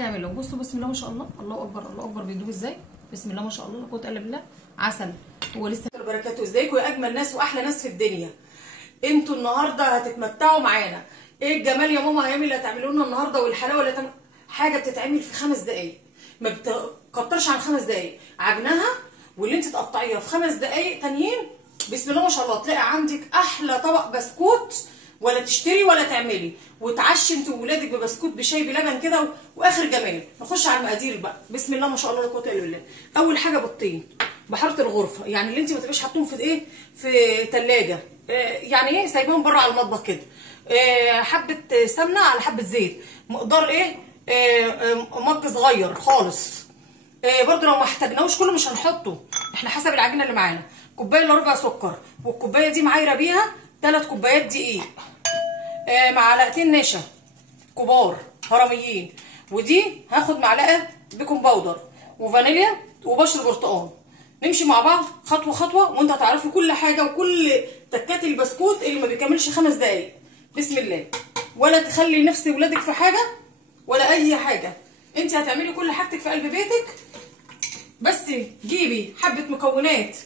حاجه يعمله. بصوا بسم الله ما شاء الله، الله اكبر الله اكبر، بيدوب ازاي؟ بسم الله ما شاء الله لا قوه الا بالله. عسل. هو لسه بركاته. ازيكم يا اجمل ناس واحلى ناس في الدنيا؟ انتوا النهارده هتتمتعوا معانا. ايه الجمال يا ماما ايام اللي هتعملوا لنا النهارده، والحلاوه اللي حاجه بتتعمل في 5 دقايق، ما بتكترش عن 5 دقايق. عجنها واللي انت تقطعيها في 5 دقايق تانيين بسم الله ما شاء الله تلاقي عندك احلى طبق بسكوت، ولا تشتري ولا تعملي، وتعشي انت وولادك ببسكوت بشاي بلبن كده واخر جمال. نخش على المقادير بقى. بسم الله ما شاء الله لا قوه الا بالله. اول حاجه بيضتين بحاره الغرفه، يعني اللي انت ما تبقاش حاطهم في ايه، في ثلاجه، يعني ايه سايبهم بره على المطبخ كده. حبه سمنه على حبه زيت، مقدار ايه، مج صغير خالص. برضو لو ما احتاجناهوش كله مش هنحطه، احنا حسب العجينه اللي معانا. كوبايه الا ربع سكر، والكوبايه دي معايره بيها 3 كوبايات دقيق، معلقتين نشا كبار هرميين، ودي هاخد معلقه بيكنج باودر وفانيليا وبشر برتقال. نمشي مع بعض خطوه خطوه وانت هتعرفي كل حاجه وكل تكات البسكوت اللي ما بيكملش 5 دقايق. بسم الله. ولا تخلي نفس ولادك في حاجه ولا اي حاجه، انت هتعملي كل حاجتك في قلب بيتك. بس جيبي حبه مكونات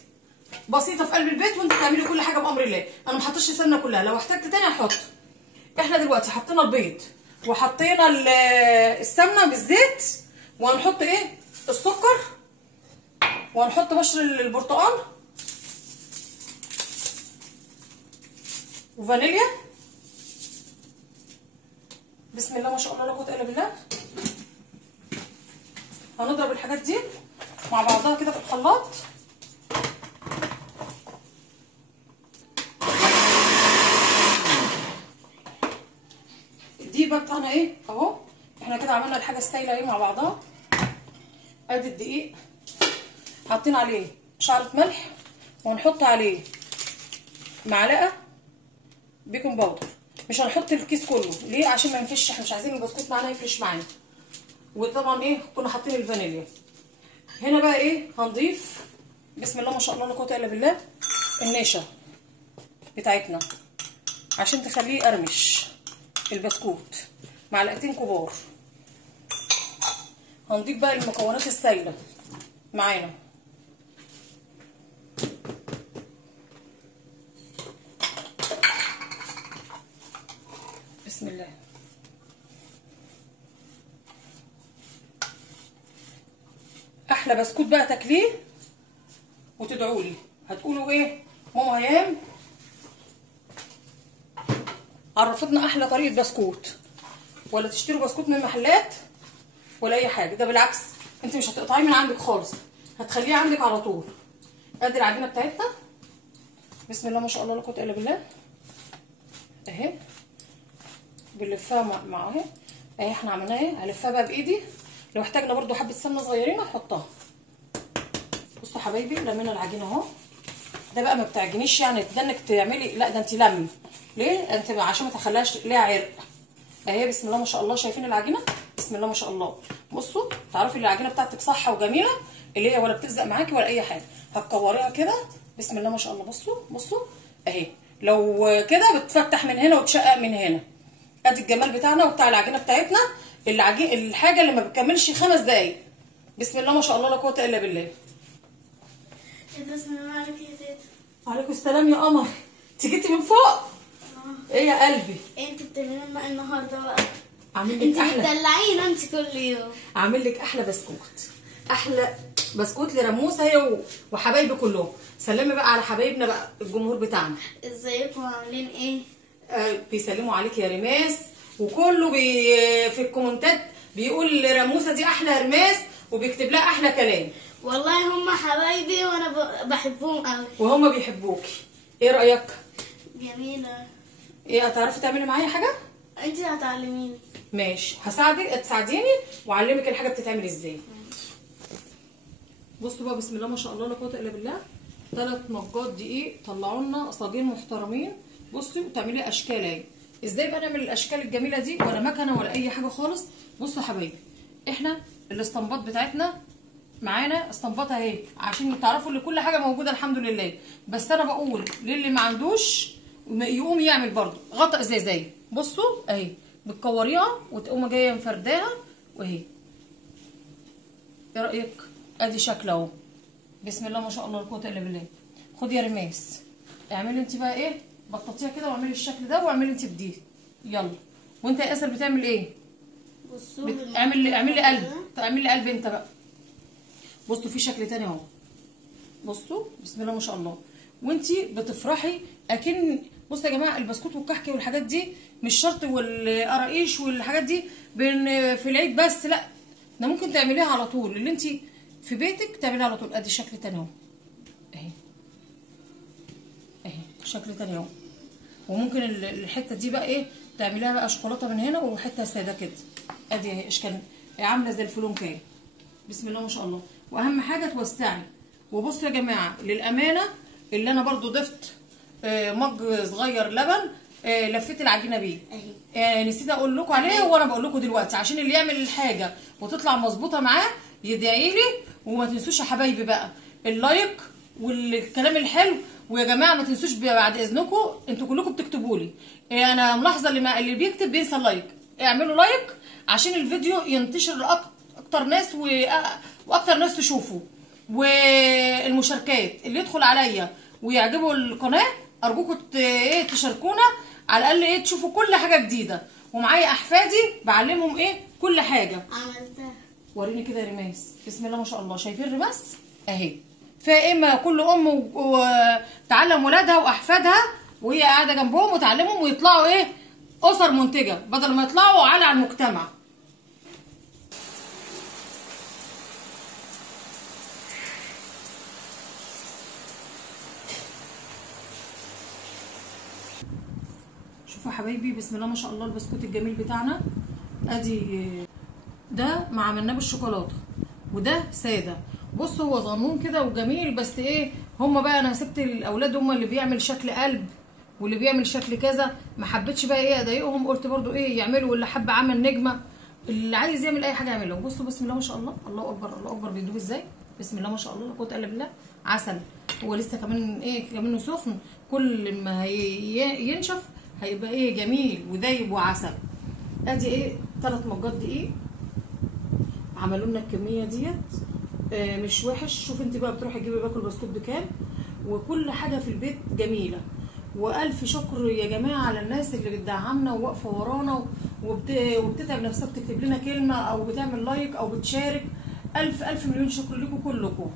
بسيطه في قلب البيت وانت تعملي كل حاجه بامر الله. انا ما حطيتش السمنه كلها، لو احتجت تاني هحط. احنا دلوقتي حطينا البيض وحطينا السمنه بالزيت، وهنحط ايه، السكر، وهنحط بشر البرتقال وفانيليا. بسم الله ما شاء الله لا قوه الا بالله. هنضرب الحاجات دي مع بعضها كده في الخلاط. الدقيق بقى بتاعنا ايه اهو، احنا كده عملنا الحاجه السايله ايه مع بعضها. ادي الدقيق حاطين عليه شعره ملح، وهنحط عليه معلقه بيكنج باودر. مش هنحط الكيس كله ليه؟ عشان ما ينفش، احنا مش عايزين البسكوت معانا يفرش معانا. وطبعا ايه كنا حاطين الفانيليا. هنا بقى ايه هنضيف بسم الله ما شاء الله لا قوه الا بالله النشا بتاعتنا عشان تخليه يقرمش البسكوت، معلقتين كبار. هنضيف بقى المكونات السايله معانا. بسم الله. احلى بسكوت بقى تاكليه وتدعوا لي، هتقولوا ايه ماما هيام عرفتنا احلى طريقه بسكوت. ولا تشتروا بسكوت من محلات ولا اي حاجه، ده بالعكس انت مش هتقطعيه من عندك خالص، هتخليه عندك على طول. ادي العجينه بتاعتنا بسم الله ما شاء الله لا قوه الا بالله اهي. بنلفها مع اهي احنا عملناها اهي. هلفها بقى بايدي، لو احتاجنا برده حبه سمنه صغيرين هحطها. بصوا حبايبي لمينا العجينه اهو. ده بقى ما بتعجنيش يعني ده انك تعملي، لا ده انت لمي. ليه؟ انت عشان ما تخليهاش ليها عرق اهي. بسم الله ما شاء الله. شايفين العجينه؟ بسم الله ما شاء الله. بصوا تعرفي العجينه بتاعتك صح وجميله، اللي هي ولا بتلزق معاكي ولا اي حاجه. هتكوريها كده بسم الله ما شاء الله. بصوا بصوا اهي، لو كده بتفتح من هنا وتشقق من هنا. ادي الجمال بتاعنا وبتاع العجينه بتاعتنا. الحاجه اللي ما بتكملش 5 دقايق. بسم الله ما شاء الله لا قوه الا بالله. السلام عليكم يا تيتا. وعليكم السلام يا قمر. انت جيتي من فوق؟ ايه يا قلبي؟ انت بتعملي لنا النهارده بقى؟ عامل لك انت احلى، بتدلعينا انت كل يوم. عامل لك احلى بسكوت، احلى بسكوت لرموسه هي وحبايبي كلهم. سلمي بقى على حبايبنا بقى الجمهور بتاعنا. ازيكم عاملين ايه؟ بيسلموا عليك يا رماس، وكله في الكومنتات بيقول رموسه دي احلى رماس، وبيكتب لها احلى كلام. والله هم حبايبي وانا بحبهم قوي. وهم بيحبوكي. ايه رايك؟ جميله. ايه هتعرفي تعملي معايا حاجه؟ انت هتعلميني. ماشي هساعدك، تساعديني واعلمك الحاجه بتتعمل ازاي. بصوا بقى بسم الله ما شاء الله لا قوه الا بالله. 3 مجات دقيق طلعوا لنا صاجين محترمين. بصوا وتعملي اشكال اهي. ازاي بقى نعمل الاشكال الجميله دي ولا مكنه ولا اي حاجه خالص؟ بصوا يا حبايبي احنا الاسطمبات بتاعتنا معانا اسطمبات اهي، عشان تعرفوا ان كل حاجه موجوده الحمد لله. بس انا بقول للي ما عندوش يقوم يعمل برده غطا ازازي. بصوا اهي بتكوريها وتقوم جايه مفرداها واهي ايه رايك؟ ادي شكل اهو، بسم الله ما شاء الله لا قوه الا بالله. خدي يا رماس اعملي انت بقى ايه، بططيها كده واعملي الشكل ده واعملي انت بدي. يلا. وانت يا اسر بتعمل ايه؟ بصوا اعمل لي قلب، اعمل لي قلب انت بقى. بصوا في شكل تاني اهو، بصوا بسم الله ما شاء الله. وانت بتفرحي اكن، بصوا يا جماعه البسكوت والكحك والحاجات دي مش شرط، والقراقيش والحاجات دي في العيد بس، لا ده ممكن تعمليها على طول، اللي انت في بيتك تعمليها على طول. ادي شكل تاني اهو، اهي شكل تاني اهو. وممكن الحته دي بقى ايه تعمليها بقى شوكولاته من هنا وحته ساده كده. ادي اهي اشكال عامله زي الفلونكايه، بسم الله ما شاء الله. واهم حاجه توسعي. وبصوا يا جماعه للامانه اللي انا برضو ضفت مج صغير لبن، لفيت العجينه بيه. نسيت اقول لكم عليه وانا بقول لكم دلوقتي، عشان اللي يعمل الحاجه وتطلع مظبوطه معاه يدعي لي. وما تنسوش يا حبايبي بقى اللايك والكلام الحلو. ويا جماعه ما تنسوش بعد اذنكم، انتوا كلكم بتكتبوا لي، انا ملاحظه اللي بيكتب بينسى اللايك. اعملوا لايك عشان الفيديو ينتشر لاكتر ناس واكتر ناس تشوفه. والمشاركات اللي يدخل عليا ويعجبوا القناه ارجوكم تشاركونا، على الاقل تشوفوا كل حاجه جديده. ومعايا احفادي بعلمهم كل حاجه. عملتها. وريني كده يا رماس، بسم الله ما شاء الله. شايفين رماس اهي، فاما كل ام وتعلم ولادها واحفادها وهي قاعده جنبهم وتعلمهم ويطلعوا اسر منتجه بدل ما يطلعوا على المجتمع. شوفوا يا حبايبي بسم الله ما شاء الله البسكوت الجميل بتاعنا. ادي ده ما عملناه بالشوكولاته وده ساده. بصوا هو صغنون كده وجميل، بس هما بقى انا سبت الاولاد هما اللي بيعمل شكل قلب واللي بيعمل شكل كذا، ما حبيتش بقى اضايقهم، قلت برضو يعملوا، واللي حب عمل نجمه، اللي عايز يعمل اي حاجه يعملها. بصوا بسم الله ما شاء الله، الله اكبر الله اكبر بيدوب ازاي، بسم الله ما شاء الله لا قوه الا بالله. عسل، هو لسه كمان كمان سخن، كل ما ينشف هيبقى جميل ودايب وعسل. ادي 3 مجات دقيق عملوا لنا الكميه ديت، مش وحش. شوف انت بقى بتروحي تجيبي باكل بسكوت بكام، وكل حاجه في البيت جميله. والف شكر يا جماعه على الناس اللي بتدعمنا وواقفه ورانا وبتتعب نفسها بتكتب لنا كلمه او بتعمل لايك او بتشارك. الف مليون شكر لكم كلكم.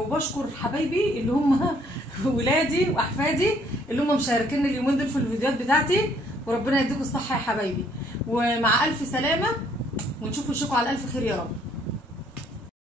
وبشكر حبايبي اللي هم ولادي واحفادي اللي هم مشاركين اليومين دول في الفيديوهات بتاعتي، وربنا يديكم الصحه يا حبايبي. ومع الف سلامه ونشوف وشكم على الف خير يا رب.